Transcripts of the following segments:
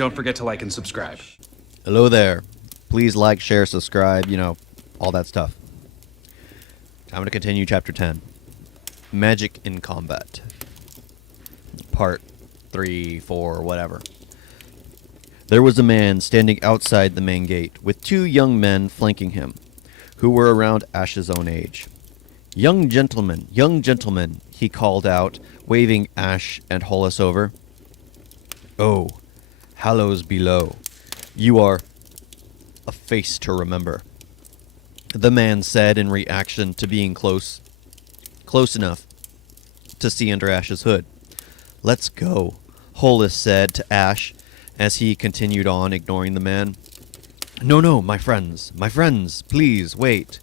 don't forget to like and subscribe. Hello there. Please like, share, subscribe, all that stuff. Time to continue Chapter 10. Magic in Combat. Part 3, 4, whatever. There was a man standing outside the main gate, with 2 young men flanking him, who were around Ash's own age. Young gentlemen, he called out, waving Ash and Hollis over. Oh, Hallows below, you are a face to remember, the man said in reaction to being close enough to see under Ash's hood. Let's go, Hollis said to Ash as he continued on, ignoring the man. No, my friends, please, wait,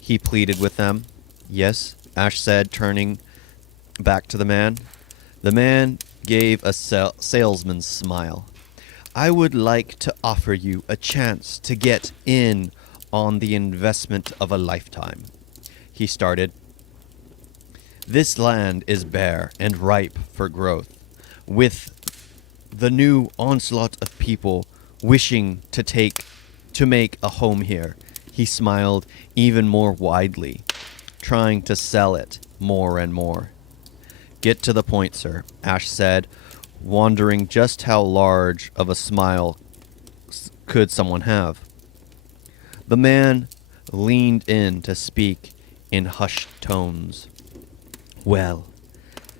he pleaded with them. Yes, Ash said, turning back to the man. The man gave a salesman's smile. I would like to offer you a chance to get in on the investment of a lifetime, he started. This land is bare and ripe for growth, with the new onslaught of people wishing to make a home here. He smiled even more widely, trying to sell it more and more. Get to the point, sir, Ash said, wondering just how large of a smile could someone have. The man leaned in to speak in hushed tones. Well,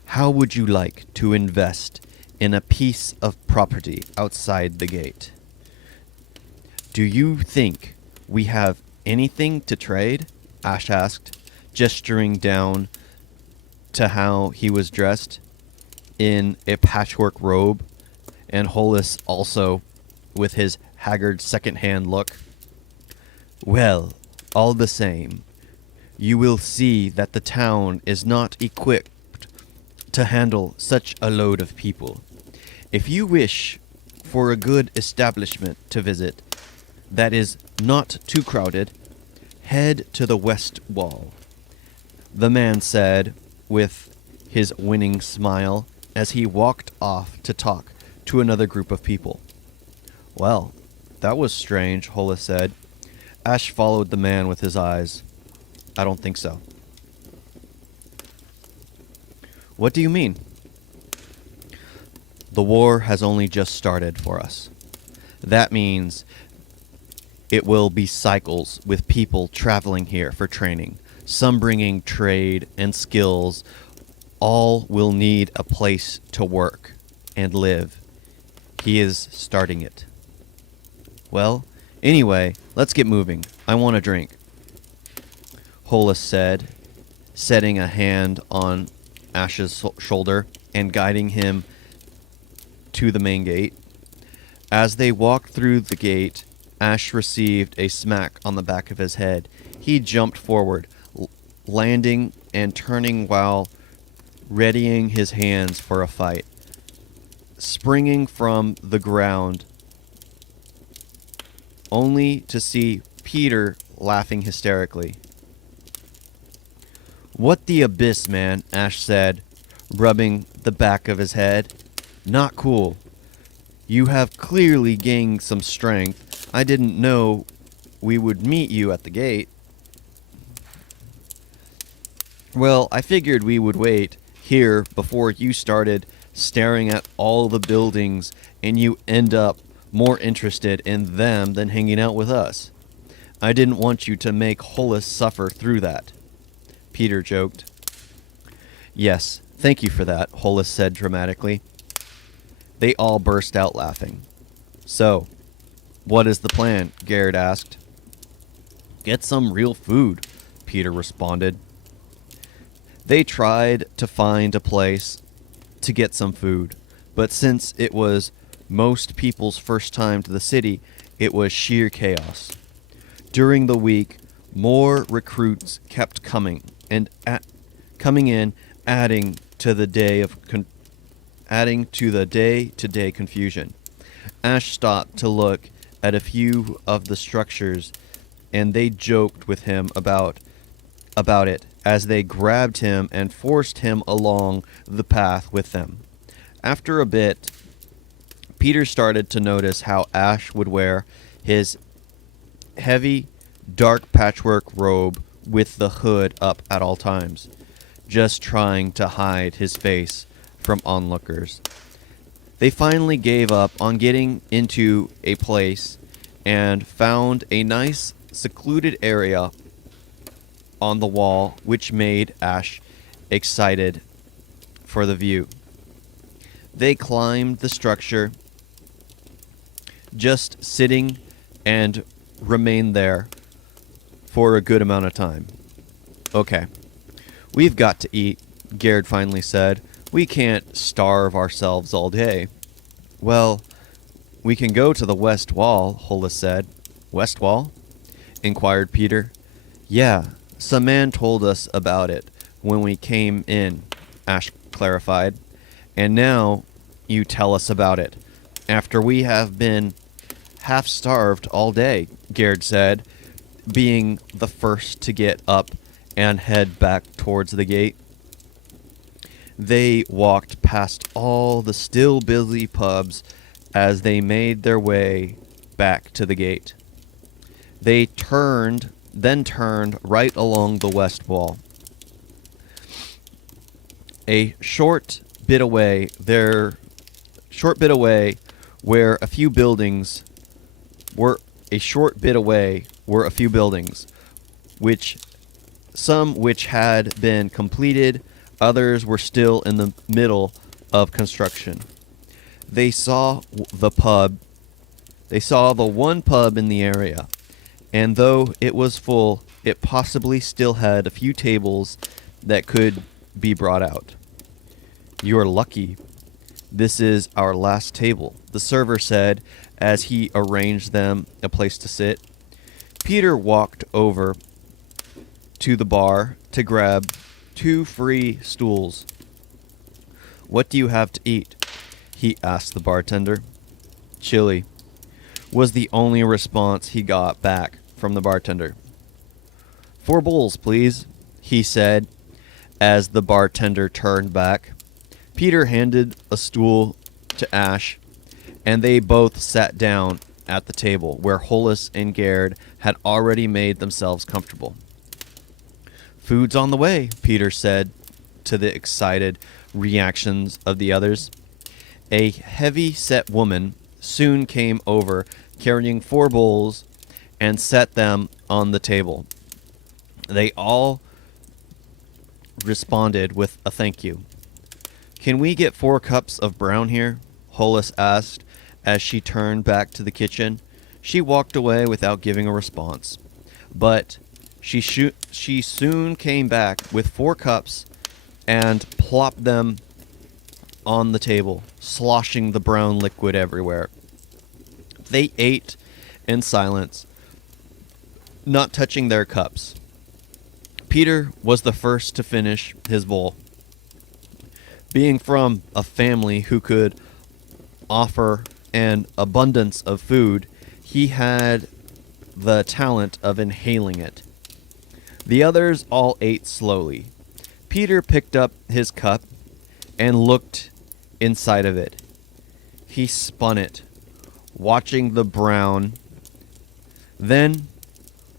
how would you like to invest in a piece of property outside the gate? Do you think we have anything to trade? Ash asked, gesturing down to how he was dressed in a patchwork robe, and Hollis also with his haggard second-hand look. Well, all the same, you will see that the town is not equipped to handle such a load of people. If you wish for a good establishment to visit that is not too crowded, head to the west wall, the man said with his winning smile as he walked off to talk to another group of people. Well, that was strange, Hollis said. Ash followed the man with his eyes. I don't think so. What do you mean? The war has only just started for us. That means it will be cycles with people traveling here for training, some bringing trade and skills. All will need a place to work and live. He is starting it. Well, anyway, let's get moving. I want a drink, Hollis said, setting a hand on Ash's shoulder and guiding him to the main gate. As they walked through the gate, Ash received a smack on the back of his head. He jumped forward, landing and turning while readying his hands for a fight. Springing from the ground, only to see Peter laughing hysterically. What the abyss, man, Ash said, rubbing the back of his head. Not cool. You have clearly gained some strength. I didn't know we would meet you at the gate. Well, I figured we would wait here before you started staring at all the buildings and you end up more interested in them than hanging out with us. I didn't want you to make Hollis suffer through that, Peter joked. Yes, thank you for that, Hollis said dramatically. They all burst out laughing. So, what is the plan? Garrett asked. Get some real food, Peter responded. They tried to find a place to get some food, but since it was most people's first time to the city, it was sheer chaos. During the week, more recruits kept coming in, adding to the day-to-day confusion. Ash stopped to look at a few of the structures, and they joked with him about it as they grabbed him and forced him along the path with them. After a bit, Peter started to notice how Ash would wear his heavy, dark patchwork robe with the hood up at all times, just trying to hide his face from onlookers. They finally gave up on getting into a place and found a nice, secluded area on the wall, which made Ash excited for the view. They climbed the structure, just sitting and remained there for a good amount of time. Okay, we've got to eat, Garrett finally said. We can't starve ourselves all day. Well, we can go to the west wall, Hollis said. West wall? Inquired Peter. Yeah, some man told us about it when we came in, Ash clarified. And now you tell us about it, after we have been half-starved all day, Garrett said, being the first to get up and head back towards the gate. They walked past all the still busy pubs as they made their way back to the gate. They then turned right along the west wall. A short bit away were a few buildings, which had been completed, others were still in the middle of construction. They saw the one pub in the area, and though it was full, it possibly still had a few tables that could be brought out. You're lucky. This is our last table, the server said as he arranged them a place to sit. Peter walked over to the bar to grab 2 free stools. What do you have to eat? He asked the bartender. Chili was the only response he got back from the bartender. 4 bowls, please, he said as the bartender turned back. Peter handed a stool to Ash, and they both sat down at the table where Hollis and Gerd had already made themselves comfortable. Food's on the way, Peter said to the excited reactions of the others. A heavy-set woman soon came over carrying 4 bowls and set them on the table. They all responded with a thank you. Can we get 4 cups of brown here? Hollis asked as she turned back to the kitchen. She walked away without giving a response, but she soon came back with 4 cups and plopped them on the table, sloshing the brown liquid everywhere. They ate in silence, not touching their cups. Peter was the first to finish his bowl. Being from a family who could offer an abundance of food, he had the talent of inhaling it. The others all ate slowly. Peter picked up his cup and looked inside of it. He spun it, watching the brown, then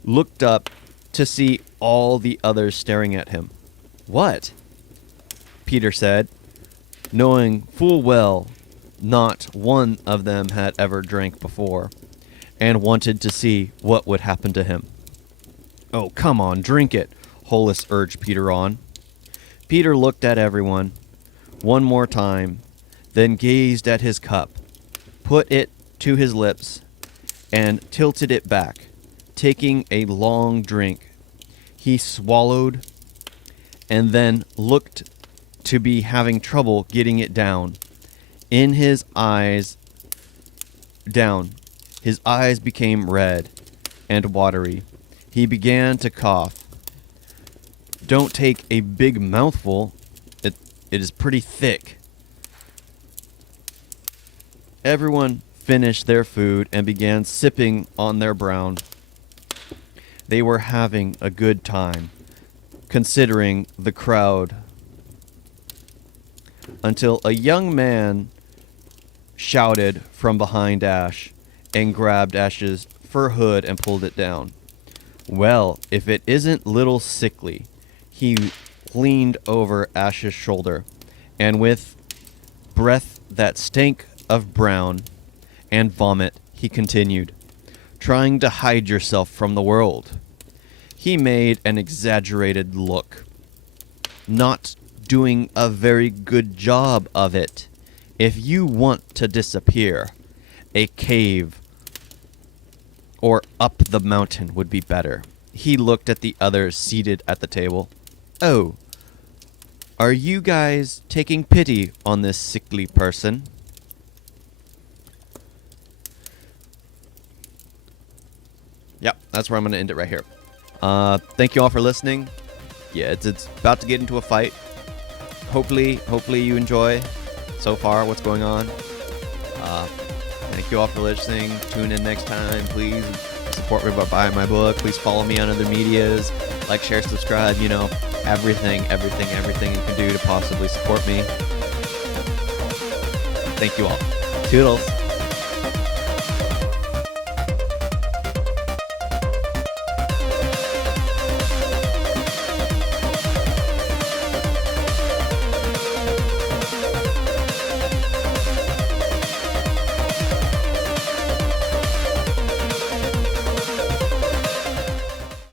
looked up to see all the others staring at him. What? Peter said, knowing full well not one of them had ever drank before, and wanted to see what would happen to him. Oh, come on, drink it, Hollis urged Peter on. Peter looked at everyone one more time, then gazed at his cup, put it to his lips, and tilted it back, taking a long drink. He swallowed and then looked to be having trouble getting it down. His eyes became red and watery. He began to cough. Don't take a big mouthful. It is pretty thick. Everyone finished their food and began sipping on their brown. They were having a good time, considering the crowd, until a young man shouted from behind Ash and grabbed Ash's fur hood and pulled it down. Well, if it isn't little Sickly. He leaned over Ash's shoulder, and with breath that stank of brown and vomit, he continued, "Trying to hide yourself from the world." He made an exaggerated look. "Not doing a very good job of it. If you want to disappear, a cave or up the mountain would be better." He looked at the others seated at the table. "Oh, are you guys taking pity on this sickly person?" Yep, that's where I'm going to end it right here. Thank you all for listening. Yeah, it's about to get into a fight. Hopefully you enjoy so far what's going on. Thank you all for listening. Tune in next time. Please support me by buying my book. Please follow me on other medias. Like, share, subscribe. You know, everything you can do to possibly support me. Thank you all. Toodles.